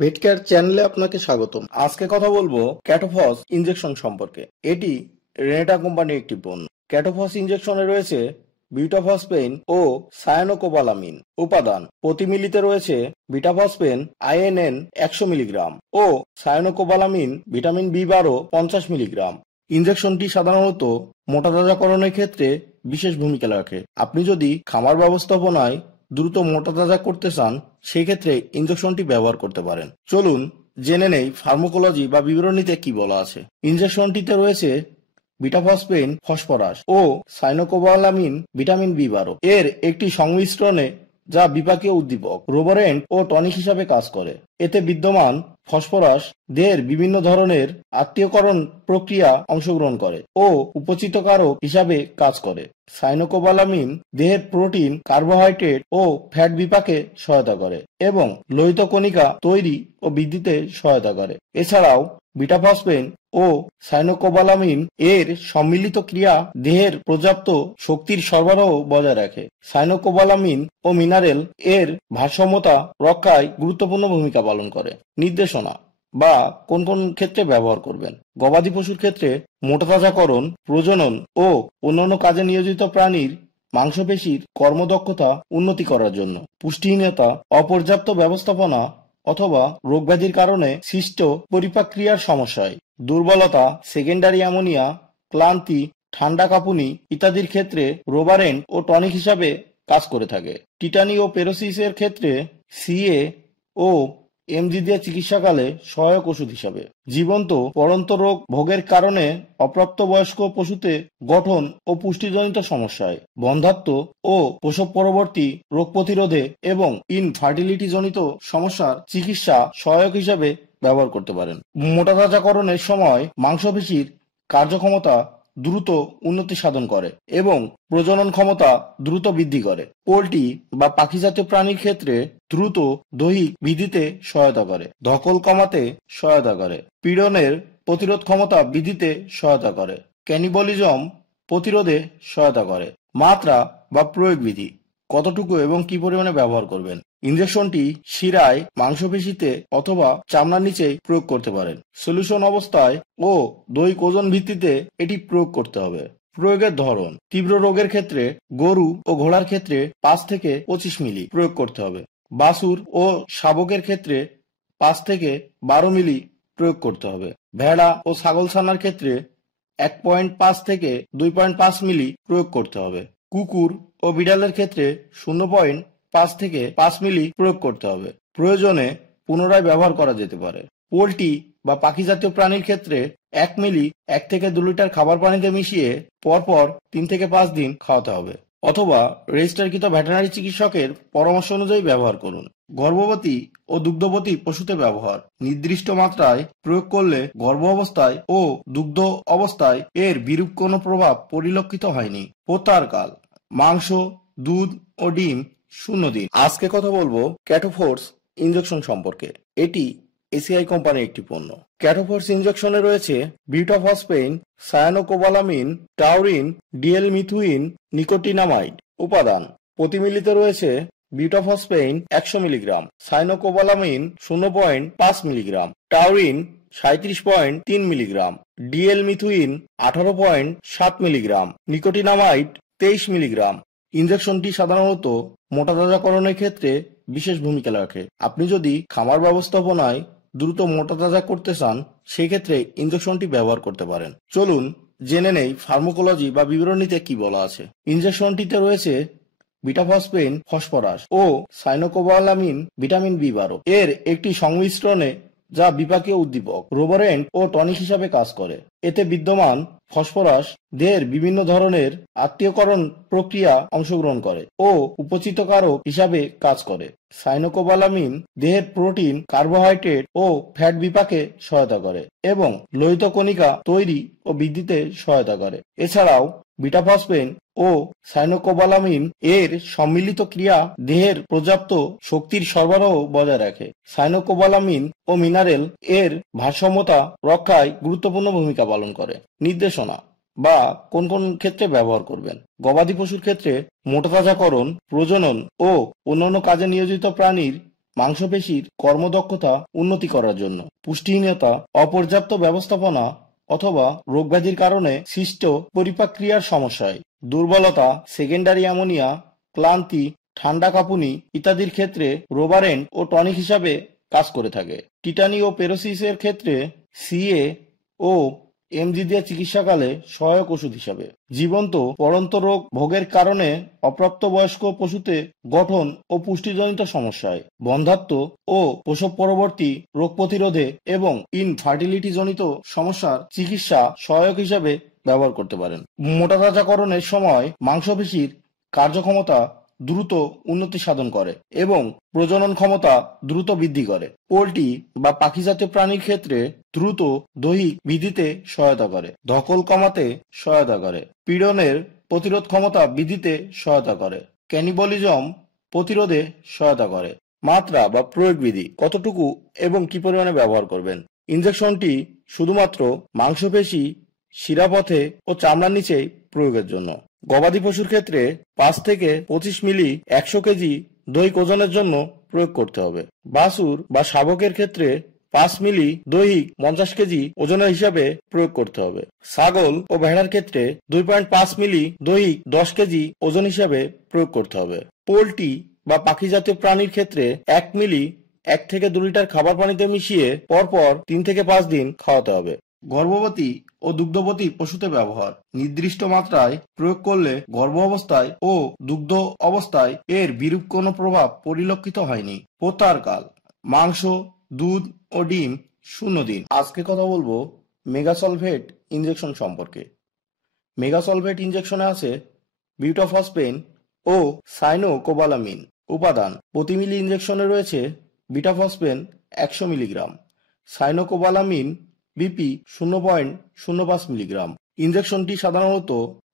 ভেটকেয়ার চ্যানেলে আপনাকে স্বাগতম। আজকে কথা বলবো ক্যাটোফস ইনজেকশন সম্পর্কে। এটি রেনেটা কোম্পানির একটি পণ্য। ক্যাটোফস ইনজেকশনে রয়েছে বিউটাফসপেইন ও সায়ানোকোবালামিন উপাদান। প্রতি মিলিতে রয়েছে বিটাফসপেন আইএনএন 100 মিলিগ্রাম ও সায়ানোকোবালামিন ভিটামিন বি12 50 মিলিগ্রাম। ইনজেকশনটি সাধারণত মোটাতাজাকরণের ক্ষেত্রে বিশেষ ভূমিকা রাখে। আপনি যদি খামার ব্যবস্থাপনায় দ্রুত মোটাতাজা করতে চান সেই ক্ষেত্রে ইনজেকশনটি ব্যবহার করতে পারেন। চলুন জেনে নেই ফার্মাকোলজি বা বিবরণীতে কি বলা আছে। ইনজেকশনটিতে রয়েছে বিটাফসপেইন ফসফরাস ও সাইনোকোবালামিন ভিটামিন বি12 এর একটি সংমিশ্রণে যা বিপাকীয় উদ্দীপক রোবারেন্ট ও টনিক হিসাবে কাজ করে। এতে বিদ্যমান ফসফরাস দেহের বিভিন্ন ধরনের আত্মীয়করণ প্রক্রিয়া অংশগ্রহণ করে ও উপচিতকারক হিসাবে কাজ করে। সাইনোকোবালামিন দেহের প্রোটিন, কার্বোহাইড্রেট ও ফ্যাট বিপাকে সহায়তা করে এবং লোহিত কণিকা তৈরি ও বৃদ্ধিতে সহায়তা করে। এছাড়াও বিটাফসপেন ও সাইনোকোবালামিন এর সম্মিলিত ক্রিয়া দেহের পর্যাপ্ত শক্তির সরবরাহ বজায় রাখে। সাইনোকোবালামিন ও মিনারেল এর ভারসাম্যতা রক্ষায় গুরুত্বপূর্ণ ভূমিকা পালন করে। নির্দেশনা বা কোন কোন ক্ষেত্রে ব্যবহার করবেন। গবাদি পশুর ক্ষেত্রে মোটাতাজাকরণ, প্রজনন ও অন্যান্য কাজে নিয়োজিত প্রাণীর মাংসপেশির কর্মদক্ষতা উন্নতি করার জন্য। পুষ্টিহীনতা, অপর্যাপ্ত ব্যবস্থাপনা অথবা রোগব্যাধির কারণে সৃষ্ট পরিপাক ক্রিয়ার সমস্যায়, দুর্বলতা, সেকেন্ডারি অ্যামোনিয়া, ক্লান্তি, ঠান্ডা কাঁপুনি ইত্যাদির ক্ষেত্রে রোবারেন্ট ও টনিক হিসাবে কাজ করে থাকে। টিটানি ও পেরোসিসের ক্ষেত্রে সিএ ও এমজি দিয়ে চিকিৎসাকালে সহায়ক ওষুধ হিসাবে। জীবন্ত পড়ন্ত রোগ ভোগের কারণে অপ্রাপ্তবয়স্ক পশুতে গঠন ও পুষ্টিজনিত সমস্যায়, বন্ধ্যাত্ব ও প্রসব পরবর্তী রোগ প্রতিরোধে এবং ইনফার্টিলিটি জনিত সমস্যার চিকিৎসা সহায়ক হিসাবে ব্যবহার করতে পারেন। মোটাতাজাকরণের সময় মাংসপেশির কার্যক্ষমতা দ্রুত উন্নতি সাধন করে এবং প্রজনন ক্ষমতা দ্রুত বৃদ্ধি করে। পোল্ট্রি বা পাখি জাতীয় প্রাণীর ক্ষেত্রে দ্রুত দৈহিক বৃদ্ধিতে সহায়তা করে, ধকল কমাতে সহায়তা করে, পীড়নের প্রতিরোধ ক্ষমতা বৃদ্ধিতে সহায়তা করে, ক্যানিবলিজম প্রতিরোধে সহায়তা করে। মাত্রা বা প্রয়োগ বিধি, কতটুকু এবং কি পরিমাণে ব্যবহার করবেন। ইনজেকশনটি শিরায়, মাংসপেশিতে অথবা চামড়ার নিচে প্রয়োগ করতে পারেন। সলিউশন অবস্থায় ও দৈহিক ওজন ভিত্তিতে এটি প্রয়োগ করতে হবে। প্রয়োগের ধরন, তীব্র রোগের ক্ষেত্রে গরু ও ঘোড়ার ক্ষেত্রে 5 থেকে 25 মিলি প্রয়োগ করতে হবে। বাছুর ও শাবকের ক্ষেত্রে 5 থেকে 12 মিলি প্রয়োগ করতে হবে। ভেড়া ও ছাগলছানার ক্ষেত্রে 1.5 থেকে 2.5 মিলি প্রয়োগ করতে হবে। কুকুর ও বিড়ালের ক্ষেত্রে 0.5 থেকে 5 মিলি প্রয়োগ করতে হবে। প্রয়োজনে পুনরায় ব্যবহার করা যেতে পারে। পোল্ট্রি বা পাখি জাতীয় প্রাণীর ক্ষেত্রে 1 মিলি 1 থেকে 2 লিটার খাবার পানিতে মিশিয়ে পরপর 3 থেকে 5 দিন খাওয়াতে হবে অথবা রেজিস্টারকৃত ভেটেরিনারি চিকিৎসকের পরামর্শ অনুযায়ী ব্যবহার করুন। গর্ভবতী ও দুগ্ধবতী পশুতে ব্যবহার, নির্দিষ্ট মাত্রায় প্রয়োগ করলে গর্ভ অবস্থায় ও দুগ্ধ অবস্থায় এর বিরূপ কোনো প্রভাব পরিলক্ষিত হয়নি। প্রত্যাহারকাল, মাংস, দুধ ও ডিম 0 দিন। আজকে কথা বলবো ক্যাটোফোর্স ইনজেকশন সম্পর্কে। এটি এসিআই কোম্পানির একটি পণ্য। ক্যাটোফোর্স ইনজেকশনে রয়েছে butaphosphan, cyanocobalamin, taurine, DL methionine, nicotinamide উপাদান। প্রতি মিলিতে রয়েছে butaphosphan 100 milligram, cyanocobalamin 0.5 milligram, taurine 37.3 milligram, DL methionine 18.7 milligram, nicotinamide 23 milligram. ইনজেকশনটি সাধারণত মোটাতাজাকরণের ক্ষেত্রে বিশেষ ভূমিকা রাখে। আপনি যদি খামার ব্যবস্থাপনায় দ্রুত মোটাতাজা করতে চান সেই ক্ষেত্রে ইনজেকশনটি ব্যবহার করতে পারেন। চলুন জেনে নেই ফার্মাকোলজি বা বিবরণীতে কি বলা আছে। ইনজেকশনটিতে রয়েছে বিটাফসপেইন ফসফরাস ও সাইনোকোবালামিন ভিটামিন বি12 এর একটি সংমিশ্রণে যা বিপাকীয় উদ্দীপক রোবারেন্ট ও টনিক হিসাবে কাজ করে। এতে বিদ্যমান ফসফরাস দেহের বিভিন্ন ধরনের আত্মীয়করণ প্রক্রিয়া অংশগ্রহণ করে ও উপচিতকারক হিসাবে কাজ করে। সাইনোকোবালামিন দেহের প্রোটিন, কার্বোহাইড্রেট ও ফ্যাট বিপাকে সহায়তা করে এবং লোহিত কণিকা তৈরি ও বৃদ্ধিতে সহায়তা করে। এছাড়াও বিটাফসপেন ও সাইনোকোবালামিন এর সম্মিলিত ক্রিয়া দেহের পর্যাপ্ত শক্তির সরবরাহ বজায় রাখে। সাইনোকোবালামিন ও মিনারেল এর ভারসাম্যতা রক্ষায় গুরুত্বপূর্ণ ভূমিকা পালন করে। নির্দেশনা বা কোন কোন ক্ষেত্রে ব্যবহার করবেন। গবাদি পশুর ক্ষেত্রে মোটাতাজাকরণ, প্রজনন ও অন্যান্য কাজে নিয়োজিত প্রাণীর মাংসপেশির কর্মদক্ষতা উন্নতি করার জন্য। পুষ্টিহীনতা, অপর্যাপ্ত ব্যবস্থাপনা অথবা রোগব্যাধির কারণে সৃষ্ট পরিপাক ক্রিয়ার সমস্যায়। দুর্বলতা, সেকেন্ডারি অ্যামোনিয়া, ক্লান্তি, ঠান্ডা কাঁপুনি ইত্যাদির ক্ষেত্রে রোবারেন্ট ও টনিক হিসাবে কাজ করে থাকে। টিটানি ও পেরোসিসের ক্ষেত্রে সিএ ও এমজি দিয়ে চিকিৎসাকালে সহায়ক ওষুধ হিসাবে। জীবন্ত পড়ন্ত রোগ ভোগের কারণে অপ্রাপ্তবয়স্ক পশুতে গঠন ও পুষ্টিজনিত সমস্যায়। বন্ধ্যাত্ব ও প্রসব পরবর্তী রোগ প্রতিরোধে এবং ইনফার্টিলিটি জনিত সমস্যার চিকিৎসা সহায়ক হিসাবে ব্যবহার করতে পারেন। মোটাতাজাকরণের সময় মাংসপেশির কার্যক্ষমতা দ্রুত উন্নতি সাধন করে এবং প্রজনন ক্ষমতা দ্রুত বৃদ্ধি করে। পোল্ট্রি বা পাখি জাতীয় প্রাণীর ক্ষেত্রে দ্রুত দৈহিক বৃদ্ধিতে সহায়তা করে, ধকল কমাতে সহায়তা করে, পীড়নের প্রতিরোধ ক্ষমতা বৃদ্ধিতে সহায়তা করে, ক্যানিবলিজম প্রতিরোধে সহায়তা করে। মাত্রা বা প্রয়োগ বিধি কতটুকু এবং কি পরিমাণে ব্যবহার করবেন। ইনজেকশনটি শুধুমাত্র মাংসপেশি, শিরাপথে ও চামড়ার নিচেই প্রয়োগের জন্য। গবাদি পশুর ক্ষেত্রে 5 থেকে 25 মিলি 100 কেজি দৈহিক ওজনের জন্য প্রয়োগ করতে হবে। বাছুর বা শাবকের ক্ষেত্রে 5 মিলি দৈহিক 50 কেজি ওজনের হিসাবে প্রয়োগ করতে হবে। ছাগল ও ভেড়ার ক্ষেত্রে 2.5 মিলি দৈহিক 10 কেজি ওজন হিসাবে প্রয়োগ করতে হবে। পোল্ট্রি বা পাখি জাতীয় প্রাণীর ক্ষেত্রে 1 মিলি 1 থেকে 2 লিটার খাবার পানিতে মিশিয়ে পরপর 3 থেকে 5 দিন খাওয়াতে হবে। গর্ভবতী ও দুগ্ধবতী পশুতে ব্যবহার নির্দিষ্ট মাত্রায় প্রয়োগ করলে গর্ভ অবস্থায় ও দুগ্ধ অবস্থায় এর বিরূপ কোনো প্রভাব পরিলক্ষিত হয়নি। প্রত্যাহারকাল মাংস, দুধ ও ডিম 0 দিন। আজকে কথা বলবো মেগাসলভেট ইনজেকশন সম্পর্কে। মেগাসলভেট ইনজেকশনে আছে বিউটাফসপেন ও সাইনোকোবালামিন উপাদান। প্রতি মিলি ইনজেকশনে রয়েছে বিটাফসপেন 100 মিলিগ্রাম, সাইনোকোবালামিন বিপি 0.05 মিলিগ্রাম। ইনজেকশনটি সাধারণত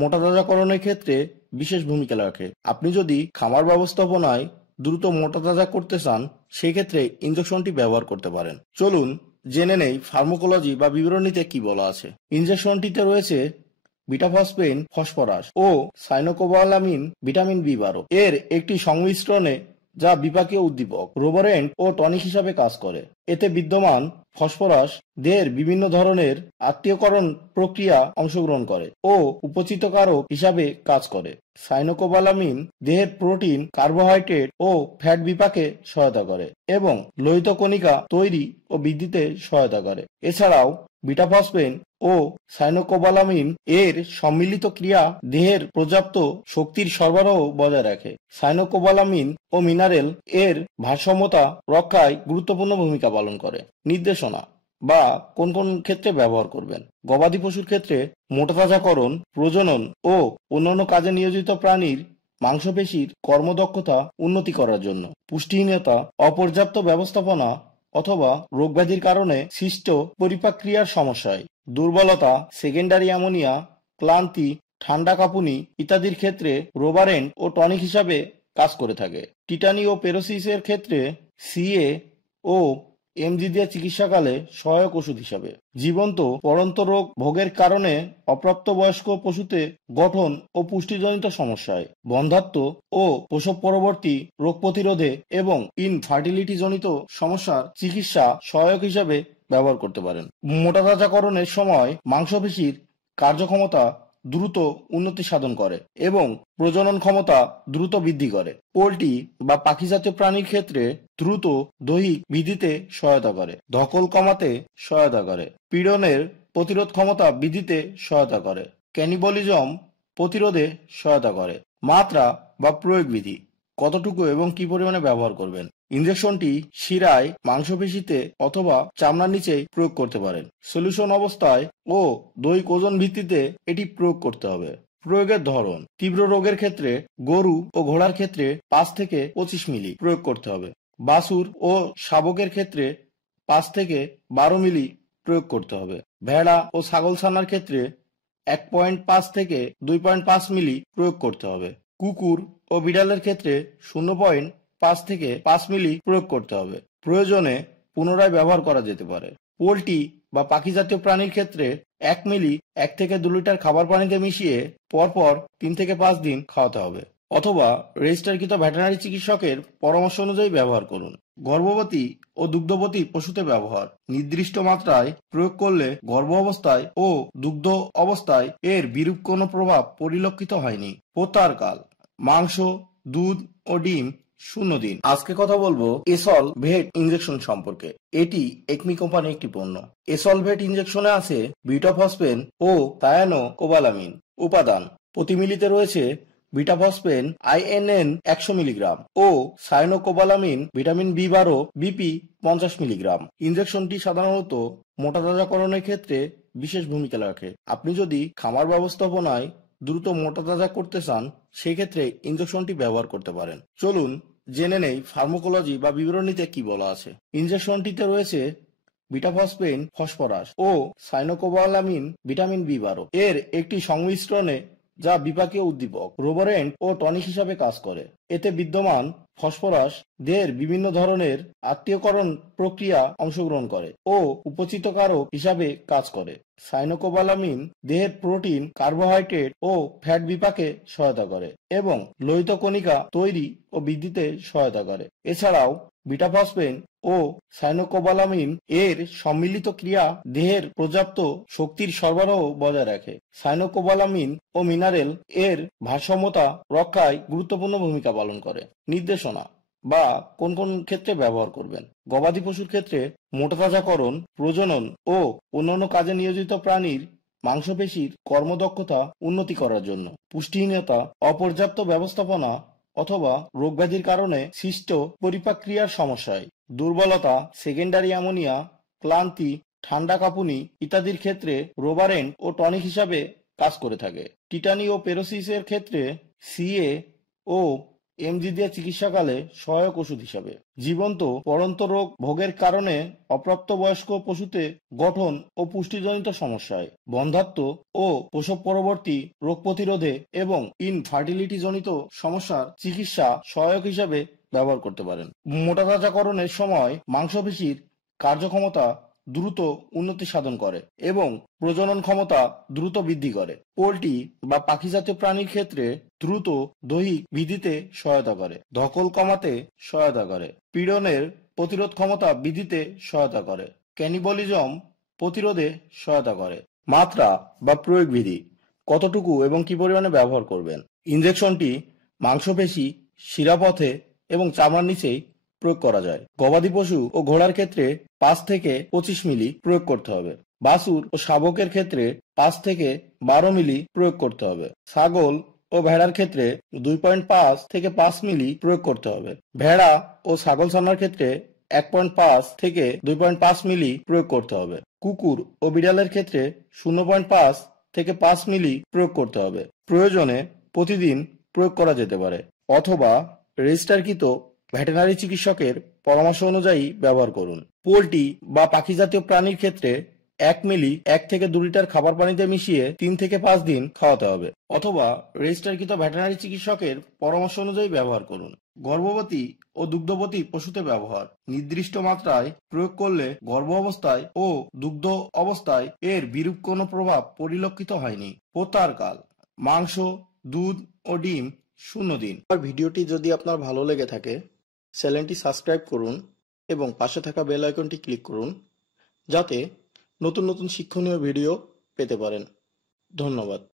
মোটাতাজাকরণের ক্ষেত্রে বিশেষ ভূমিকা রাখে। আপনি যদি খামার ব্যবস্থাপনায় দ্রুত মোটাতাজা করতে চান সেক্ষেত্রে ইনজেকশনটি ব্যবহার করতে পারেন। চলুন জেনে নেই ফার্মাকোলজি বা বিবরণীতে কি বলা আছে। ইনজেকশনটিতে রয়েছে বিটাফসপেন ফসফরাস ও সাইনোকোবালামিন ভিটামিন বি12 এর একটি সংমিশ্রণে, যা বিপাকীয় উদ্দীপক, রোবারেন্ট ও টনিক হিসাবে কাজ করে। এতে বিদ্যমান ফসফরাস দেহের বিভিন্ন ধরনের আত্মীয়করণ প্রক্রিয়া অংশগ্রহণ করে ও উপচিতকারক হিসাবে কাজ করে। সাইনোকোবালামিন দেহের প্রোটিন, কার্বোহাইড্রেট ও ফ্যাট বিপাকে সহায়তা করে এবং লোহিত কণিকা তৈরি ও বৃদ্ধিতে সহায়তা করে। এছাড়াও বিটাফসপেন ও সাইনোকোবালামিন এর সম্মিলিত ক্রিয়া দেহের পর্যাপ্ত শক্তির সরবরাহ বজায় রাখে। সাইনোকোবালামিন ও মিনারেল এর ভারসাম্যতা রক্ষায় গুরুত্বপূর্ণ ভূমিকা পালন করে। নির্দেশনা বা কোন কোন ক্ষেত্রে ব্যবহার করবেন। গবাদি পশুর ক্ষেত্রে মোটাতাজাকরণ, প্রজনন ও অন্যান্য কাজে নিয়োজিত প্রাণীর মাংসপেশির কর্মদক্ষতা উন্নতি করার জন্য। পুষ্টিহীনতা, অপর্যাপ্ত ব্যবস্থাপনা অথবা রোগব্যাধির কারণে সৃষ্ট পরিপাক ক্রিয়ার সমস্যায়। দুর্বলতা, সেকেন্ডারি অ্যামোনিয়া, ক্লান্তি, ঠান্ডা কাঁপুনি ইত্যাদির ক্ষেত্রে রোবারেন্ট ও টনিক হিসাবে কাজ করে থাকে। টিটানি ও পেরোসিসের ক্ষেত্রে সিএ ও এমজি দিয়ে চিকিৎসাকালে সহায়ক ওষুধ হিসাবে। জীবন্ত পড়ন্ত রোগ ভোগের কারণে অপ্রাপ্তবয়স্ক পশুতে গঠন ও পুষ্টিজনিত সমস্যায়। বন্ধ্যাত্ব ও প্রসব পরবর্তী রোগ প্রতিরোধে এবং ইনফার্টিলিটি জনিত সমস্যার চিকিৎসা সহায়ক হিসাবে ব্যবহার করতে পারেন। মোটাতাজাকরণের সময় মাংসপেশির কার্যক্ষমতা দ্রুত উন্নতি সাধন করে এবং প্রজনন ক্ষমতা দ্রুত বৃদ্ধি করে। পোল্ট্রি বা পাখি জাতীয় প্রাণীর ক্ষেত্রে দ্রুত দৈহিক বৃদ্ধিতে সহায়তা করে, ধকল কমাতে সহায়তা করে, পীড়নের প্রতিরোধ ক্ষমতা বৃদ্ধিতে সহায়তা করে, ক্যানিবলিজম প্রতিরোধে সহায়তা করে। মাত্রা বা প্রয়োগ বিধি কতটুকু এবং কি পরিমাণে ব্যবহার করবেন। ইনজেকশনটি শিরায়, মাংসপেশিতে অথবা চামড়ার নিচে প্রয়োগ করতে পারেন। সলিউশন অবস্থায় ও দৈহিক ওজন ভিত্তিতে এটি প্রয়োগ করতে হবে। প্রয়োগের ধরন তীব্র রোগের ক্ষেত্রে গরু ও ঘোড়ার ক্ষেত্রে 5 থেকে 25 মিলি প্রয়োগ করতে হবে। বাছুর ও শাবকের ক্ষেত্রে 5 থেকে 12 মিলি প্রয়োগ করতে হবে। ভেড়া ও ছাগলছানার ক্ষেত্রে 1.5 থেকে 2.5 মিলি প্রয়োগ করতে হবে। কুকুর ও বিড়ালের ক্ষেত্রে 0.5 থেকে 5 মিলি প্রয়োগ করতে হবে। প্রয়োজনে পুনরায় ব্যবহার করা যেতে পারে। পোল্ট্রি বা পাখি জাতীয় প্রাণীর ক্ষেত্রে 1 মিলি 1 থেকে 2 লিটার খাবার পানিতে মিশিয়ে পরপর 3 থেকে 5 দিন খাওয়াতে হবে অথবা রেজিস্টারকৃত ভেটেরিনারি চিকিৎসকের পরামর্শ অনুযায়ী ব্যবহার করুন। গর্ভবতী ও দুগ্ধবতী পশুতে ব্যবহার। নির্দিষ্ট মাত্রায় প্রয়োগ করলে গর্ভ অবস্থায় ও দুগ্ধ অবস্থায় এর বিরূপ কোনো প্রভাব পরিলক্ষিত হয়নি। প্রত্যাহারকাল: মাংস, দুধ ও ডিম 0 দিন। আজকে কথা বলবো এসল ভেট ইনজেকশন সম্পর্কে। এটি একমি কোম্পানির একটি পণ্য। এসল ভেট ইনজেকশনে আছে বিটাফসফেন ও থায়ানোকোবালামিন উপাদান। প্রতি মিলিতে রয়েছে বিটাফসফেন INN 100 মিলিগ্রাম ও cyanocobalamin vitamin B12 BP 50 milligram. ইনজেকশনটি সাধারণত মোটাতাজাকরণের ক্ষেত্রে বিশেষ ভূমিকা রাখে। আপনি যদি খামার ব্যবস্থাপনায় দ্রুত মোটাতাজা করতে চান, সেক্ষেত্রে ইনজেকশনটি ব্যবহার করতে পারেন। চলুন জেনে নেই ফার্মাকোলজি বা বিবরণীতে কি বলা আছে। ইনজেকশনটিতে রয়েছে বিটাফসফেন ফসফরাস ও সায়ানোকোবালামিন ভিটামিন B12 এর একটি সংমিশ্রণে, যা বিপাকীয় উদ্দীপক, রোবারেন্ট ও টনিক হিসাবে কাজ করে। এতে বিদ্যমান ফসফরাস দেহের বিভিন্ন ধরনের আত্মীয়করণ প্রক্রিয়া অংশগ্রহণ করে ও উপচিতকারক হিসাবে কাজ করে। সায়ানোকোবালামিন দেহের প্রোটিন, কার্বোহাইড্রেট ও ফ্যাট বিপাকে সহায়তা করে এবং লোহিত কণিকা তৈরি ও বৃদ্ধিতে সহায়তা করে। এছাড়াও বিটাফসফেন ও সায়ানোকোবালামিন এর সম্মিলিত ক্রিয়া দেহের পর্যাপ্ত শক্তির সরবরাহ বজায় রাখে। সায়ানোকোবালামিন ও মিনারেল এর ভারসাম্যতা রক্ষায় গুরুত্বপূর্ণ ভূমিকা পালন করে। নির্দেশনা বা কোন কোন ক্ষেত্রে ব্যবহার করবেন। গবাদি পশুর ক্ষেত্রে মোটাতাজাকরণ, প্রজনন ও অন্যান্য কাজে নিয়োজিত প্রাণীর মাংসপেশির কর্মদক্ষতা উন্নতি করার জন্য। পুষ্টিহীনতা, অপর্যাপ্ত ব্যবস্থাপনা অথবা রোগব্যাধির কারণে সৃষ্ট পরিপাক ক্রিয়ার সমস্যায়, দুর্বলতা, সেকেন্ডারি অ্যামোনিয়া, ক্লান্তি, ঠান্ডা কাঁপুনি ইত্যাদির ক্ষেত্রে রোবারেন্ট ও টনিক হিসাবে কাজ করে থাকে। টিটানি ও পেরোসিসের ক্ষেত্রে CA ও MG দিয়ে চিকিৎসাকালে সহায়ক ওষুধ হিসাবে। জীবন্ত পড়ন্ত রোগ ভোগের কারণে অপ্রাপ্তবয়স্ক পশুতে গঠন ও পুষ্টিজনিত সমস্যায়, বন্ধ্যাত্ব ও প্রসব পরবর্তী রোগ প্রতিরোধে এবং ইনফার্টিলিটি জনিত সমস্যার চিকিৎসা সহায়ক হিসাবে ব্যবহার করতে পারেন। মোটাতাজাকরণের সময় মাংসপেশির কার্যক্ষমতা দ্রুত উন্নতি সাধন করে এবং প্রজনন ক্ষমতা দ্রুত বৃদ্ধি করে। পোল্ট্রি বা পাখি জাতীয় প্রাণীর ক্ষেত্রে দ্রুত দৈহিক বৃদ্ধিতে সহায়তা করে, ধকল কমাতে সহায়তা করে, পীড়নের প্রতিরোধ ক্ষমতা বৃদ্ধিতে সহায়তা করে, ক্যানিবলিজম প্রতিরোধে সহায়তা করে। মাত্রা বা প্রয়োগ বিধি: কতটুকু এবং কি পরিমাণে ব্যবহার করবেন। ইনজেকশনটি মাংসপেশি, শিরাপথে এবং চামড়ার নিচেই প্রয়োগ করা যায়। গবাদি পশু ও ঘোড়ার ক্ষেত্রে 5 থেকে 25 মিলি প্রয়োগ করতে হবে। বাছুর ও শাবকের ক্ষেত্রে 5 থেকে 12 মিলি প্রয়োগ করতে হবে। ছাগল ও ভেড়ার ক্ষেত্রে 2.5 থেকে 5 মিলি প্রয়োগ করতে হবে। ভেড়া ও ছাগল ছানার ক্ষেত্রে 1.5 থেকে 2.5 মিলি প্রয়োগ করতে হবে। কুকুর ও বিড়ালের ক্ষেত্রে 0.5 থেকে 5 মিলি প্রয়োগ করতে হবে। প্রয়োজনে প্রতিদিন প্রয়োগ করা যেতে পারে অথবা রেজিস্টারকৃত ভেটেরিনারি চিকিৎসকের পরামর্শ অনুযায়ী ব্যবহার করুন। পোল্ট্রি বা পাখি জাতীয় প্রাণীর ক্ষেত্রে 1 মিলি 1 থেকে 2 লিটার খাবার পানিতে মিশিয়ে 3 থেকে 5 দিন খাওয়াতে হবে অথবা রেজিস্টারকৃত ভেটেরিনারি চিকিৎসকের পরামর্শ অনুযায়ী ব্যবহার করুন। গর্ভবতী ও দুগ্ধবতী পশুতে ব্যবহার। নির্দিষ্ট মাত্রায় প্রয়োগ করলে গর্ভ অবস্থায় ও দুগ্ধ অবস্থায় এর বিরূপ কোনো প্রভাব পরিলক্ষিত হয়নি। প্রত্যাহারকাল: মাংস, দুধ ও ডিম 0 দিন। আর ভিডিওটি যদি আপনার ভালো লেগে থাকে, চ্যানেলটি সাবস্ক্রাইব করুন এবং পাশে থাকা বেল আইকনটি ক্লিক করুন, যাতে নতুন নতুন শিক্ষণীয় ভিডিও পেতে পারেন। ধন্যবাদ।